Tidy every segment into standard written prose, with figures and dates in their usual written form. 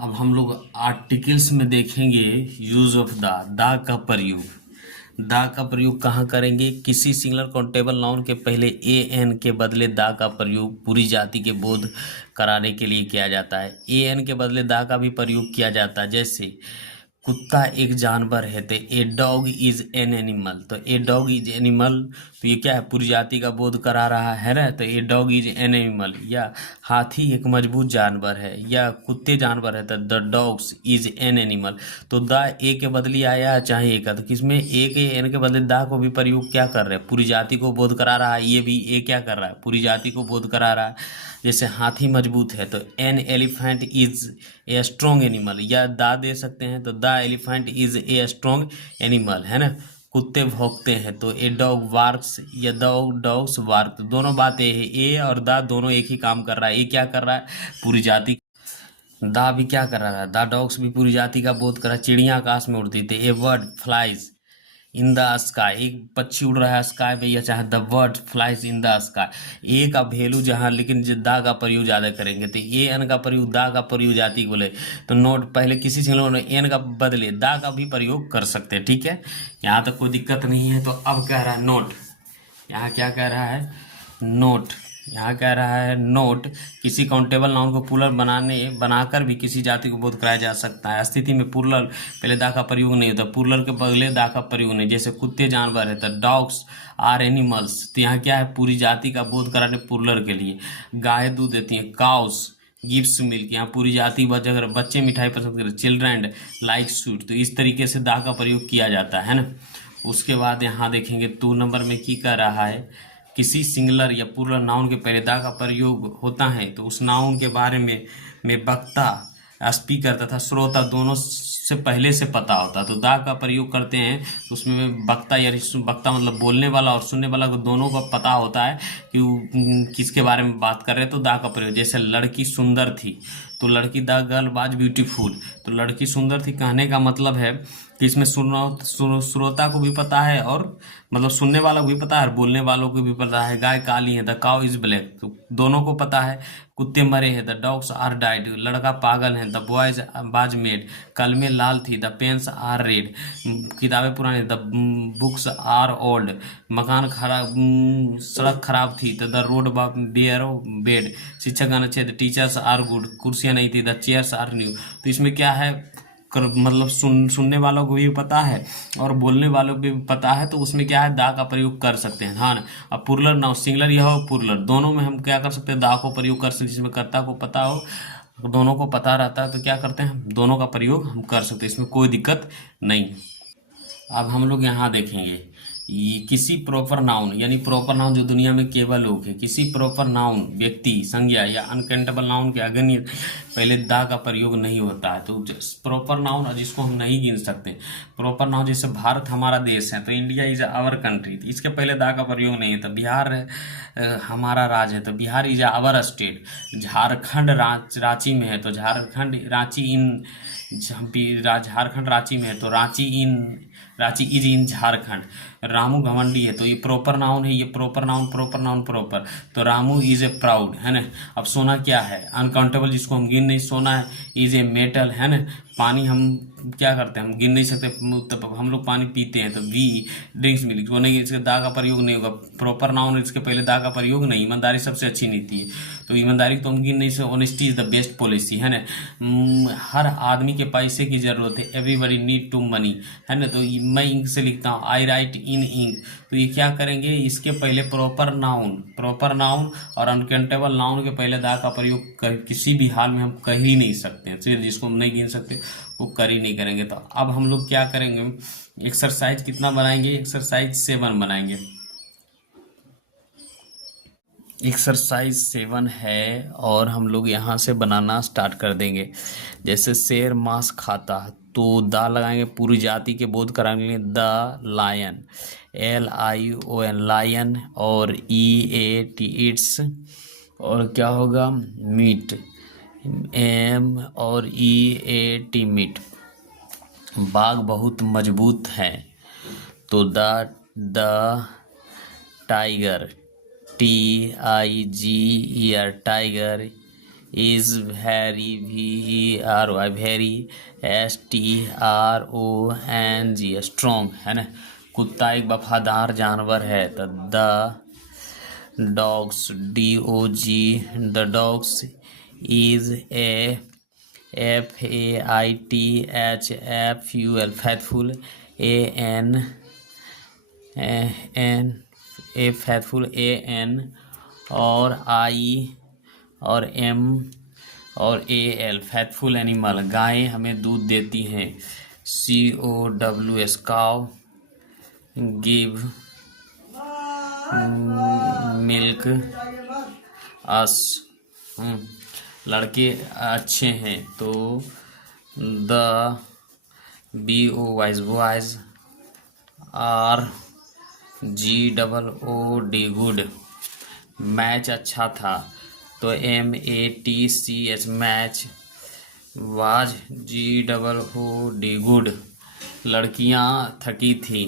अब हम लोग आर्टिकल्स में देखेंगे यूज ऑफ द का प्रयोग। द का प्रयोग कहाँ करेंगे? किसी सिंगुलर काउंटेबल नाउन के पहले ए एन के बदले द का प्रयोग पूरी जाति के बोध कराने के लिए किया जाता है। ए एन के बदले द का भी प्रयोग किया जाता है। जैसे कुत्ता एक जानवर है तो a dog is an animal, तो ए डॉग इज एनिमल, तो ये क्या है? पूरी जाति का बोध करा रहा है ना, तो a dog is an animal. या हाथी एक मजबूत जानवर है, या कुत्ते जानवर है तो the dogs is an animal. तो द ए के बदली आया चाहे ए का, तो किसमें ए के एन के बदले द को भी प्रयोग क्या कर रहे हैं? पूरी जाति को बोध करा रहा है। ये भी ए क्या कर रहा है? पूरी जाति को बोध करा रहा है। जैसे हाथी मजबूत है तो an elephant is a strong animal, या दा दे सकते हैं तो the elephant is a strong animal, है ना। कुत्ते भौंकते हैं तो ए डॉग बार्क्स, या डॉग्स बार्क। दोनों बातें है, ए और दा दोनों एक ही काम कर रहा है। ए क्या कर रहा है? पूरी जाति। दा भी क्या कर रहा है? दा डॉग्स भी पूरी जाति का बोध कर रहा है। चिड़िया आकाश में उड़ती थी, a bird flies in the sky, एक पक्षी उड़ रहा है स्काई में, या चाहे the bird flies in the sky. A का वैल्यू जहाँ, लेकिन दा का प्रयोग ज़्यादा करेंगे तो ए एन का प्रयोग, दा का प्रयोग जाति बोले तो नोट पहले किसी सिंगल में एन का बदले दा का भी प्रयोग कर सकते हैं। ठीक है, यहाँ तक कोई दिक्कत नहीं है। तो अब कह रहा है नोट, यहाँ क्या कह रहा है? नोट, यहाँ कह रहा है नोट, किसी काउंटेबल नाउन को प्लूरल बनाकर भी किसी जाति को बोध कराया जा सकता है। स्थिति में प्लूरल पहले दा का प्रयोग नहीं होता, प्लूरल के बदले दा का प्रयोग नहीं। जैसे कुत्ते जानवर है तो डॉग्स आर एनिमल्स, तो यहाँ क्या है? पूरी जाति का बोध कराने प्लूरल के लिए। गाय दूध देती हैं, काउस गिव्स मिल्क, यहाँ पूरी जाति अगर बच्चे मिठाई पसंद करें, चिल्ड्रन लाइक स्वीट, तो इस तरीके से दा का प्रयोग किया जाता है ना। उसके बाद यहाँ देखेंगे 2 नंबर में की कर रहा है, किसी सिंगुलर या प्लूरल नाउन के पहले दा का प्रयोग होता है तो उस नाउन के बारे में वक्ता, स्पीकर तथा श्रोता दोनों से पहले से पता होता है। तो दा का प्रयोग करते हैं तो उसमें वक्ता या वक्ता मतलब बोलने वाला और सुनने वाला को दोनों का पता होता है कि वो किसके बारे में बात कर रहे हैं। तो दा का प्रयोग, जैसे लड़की सुंदर थी तो लड़की द गर्ल वाज ब्यूटीफुल, तो लड़की सुंदर थी कहने का मतलब है कि इसमें श्रोता को भी पता है और मतलब सुनने वालों को भी पता है और बोलने वालों को भी पता है। गाय काली है, द काउ इज ब्लैक, तो दोनों को पता है। कुत्ते मरे हैं, द डॉग्स आर डाइड, लड़का पागल है, द बॉयज बाज मेड, कलमें लाल थी, द पेन्स आर रेड, किताबें पुरानी, द बुक्स आर ओल्ड, मकान खराब, सड़क खराब थी तो द रोड बेयर बेड, शिक्षक अच्छे, द टीचर्स आर गुड, कुर्सियाँ नहीं थी, द चेयर्स आर न्यू। तो इसमें क्या है? मतलब सुनने वालों को भी पता है और बोलने वालों को भी पता है, तो उसमें क्या है? दा का प्रयोग कर सकते हैं। हाँ, अब प्लूरल नाउन सिंगुलर यह हो प्लूरल दोनों में हम क्या कर सकते हैं? दा को प्रयोग कर सकते हैं। जिसमें कर्ता को पता हो, दोनों को पता रहता है तो क्या करते हैं? दोनों का प्रयोग हम कर सकते हैं, इसमें कोई दिक्कत नहीं। अब हम लोग यहाँ देखेंगे ये किसी प्रॉपर नाउन, यानी प्रॉपर नाउन जो दुनिया में केवल लोग है, किसी प्रॉपर नाउन व्यक्ति संज्ञा या अनकाउंटेबल नाउन के अगन्य पहले दा का प्रयोग नहीं होता है। तो प्रॉपर नाउन जिसको हम नहीं गिन सकते, प्रॉपर नाउन जैसे भारत हमारा देश है तो इंडिया इज आवर कंट्री, तो इसके पहले दा का प्रयोग नहीं है। तो बिहार हमारा राज्य है तो Bihar is our state. Jharkhand Ranchi में है तो झारखंड रांची इन, झारखंड रांची में है तो रांची इज इन झारखंड। रामू घमंडी है तो ये प्रॉपर नाउन है, ये प्रॉपर नाउन प्रॉपर, तो रामू इज ए प्राउड, है ना। अब सोना क्या है? अनकाउंटेबल, जिसको हम गिन नहीं, सोना है इज ए मेटल, है ना। पानी हम क्या करते हैं? हम गिन नहीं सकते, तो हम लोग पानी पीते हैं तो वी ड्रिंक्स मिल्क, वो नहीं, इसके दा का प्रयोग नहीं होगा। प्रॉपर नाउन इसके पहले दा का प्रयोग नहीं। ईमानदारी सबसे अच्छी नीति है तो ईमानदारी तो हम गिन नहीं सकते। Honesty is the best policy, है ना। हर आदमी के पैसे की जरूरत है, एवरीबडी नीड टू मनी, है ना। तो मैं इंक से लिखता हूँ, आई राइट इन इंक, तो ये क्या करेंगे? इसके पहले प्रॉपर नाउन और अनकाउंटेबल नाउन के पहले दा का प्रयोग किसी भी हाल में हम कर ही नहीं सकते हैं। सिर्फ जिसको हम नहीं गिन सकते वो कर ही नहीं करेंगे। तो अब हम लोग क्या करेंगे? एक्सरसाइज कितना बनाएंगे? एक्सरसाइज 7 बनाएंगे। एक्सरसाइज 7 है और हम लोग यहाँ से बनाना स्टार्ट कर देंगे। जैसे शेर मांस खाता तो दा लगाएंगे, पूरी जाति के बोध कराने के लिए द लायन, LION लायन, और EAT इट्स, और क्या होगा? मीट, M और EAT मीट। बाघ बहुत मजबूत है तो the tiger, TIGER tiger is very, VERY, very, STRONG, strong, है ना। कुत्ता एक वफादार जानवर है। तो the dogs, DOG, the dogs is a FAITHFUL, faithful, faithful, AN, और I और M और AL, faithful एनिमल। गायें हमें दूध देती हैं। COWS, cow, give milk us। लड़के अच्छे हैं। तो the BOYs, boys, RGOOD, good. Match अच्छा था। तो MATCH, match. Was, GOOD, good. लड़कियां थकी थी।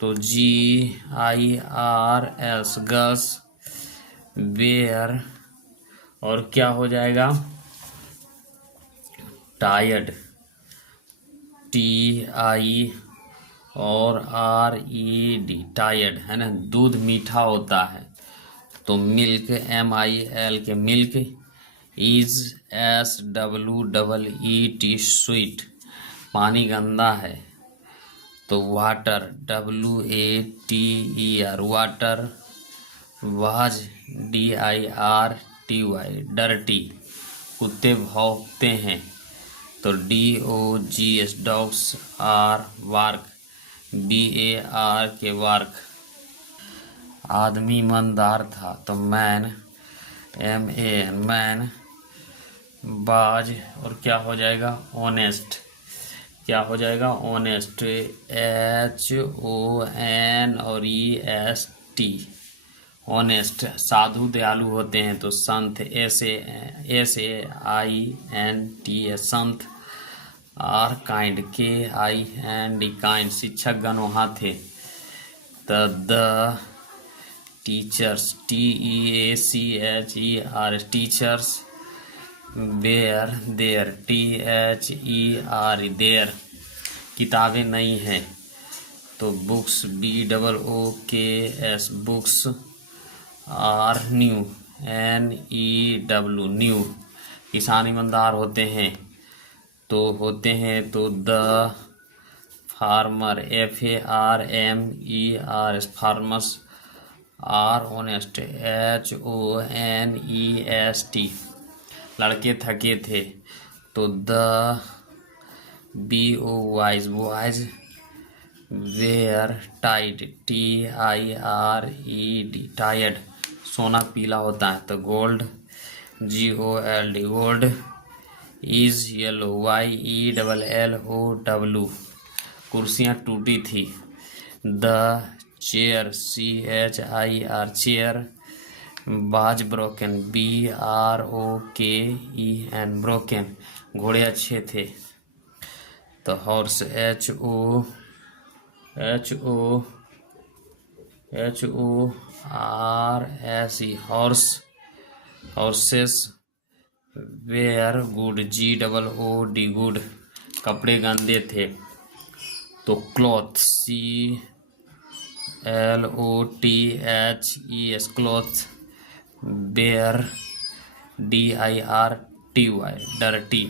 तो GIRLS, गर्ल्स। वेयर, और क्या हो जाएगा, टायर्ड, TI और RED, टायर्ड, है ना। दूध मीठा होता है। तो मिल्क, MILK, के मिल्क। इज, SWEET, स्वीट, पानी गंदा है। तो water, WATER, water. Was, DIRTY, dirty, कुत्ते भौंकते हैं। तो DOGS, डॉग्स आर वार्क, BAR, के वार्क। आदमी ईमानदार था। तो मैन, MAN, मैन। बाज, और क्या हो जाएगा, ऑनेस्ट, क्या हो जाएगा, ऑनेस्ट, HON और EST, ऑनेस्ट। साधु दयालु होते हैं। तो संत, SAINT, Sant. Are kind, KIND, kind, शिक्षक गण वहाँ थे। The teachers, TEACHER, teachers. Were, there, THER, there, किताबें नहीं हैं। तो books, BOOKS, books. Are new, NEW, new, किसान ईमानदार होते हैं। तो the farmer, FARMER, farmers. Are honest, HONEST, लड़के थके थे। तो द BOYs, बॉयज, वेयर टाइड, TIRED, टायर्ड, सोना पीला होता है। तो gold, GOLD, gold. Is yellow, YELLOW, कुर्सियाँ टूटी थी। The chair, CHIR, chair. Was, broken, BROKEN, broken, घोड़े अच्छे थे। तो horse, HORSE, horse, horses. Were, good, GOOD, good, कपड़े गंदे थे। तो cloth, CLOTHES, cloth. Were, DIRTY, dirty,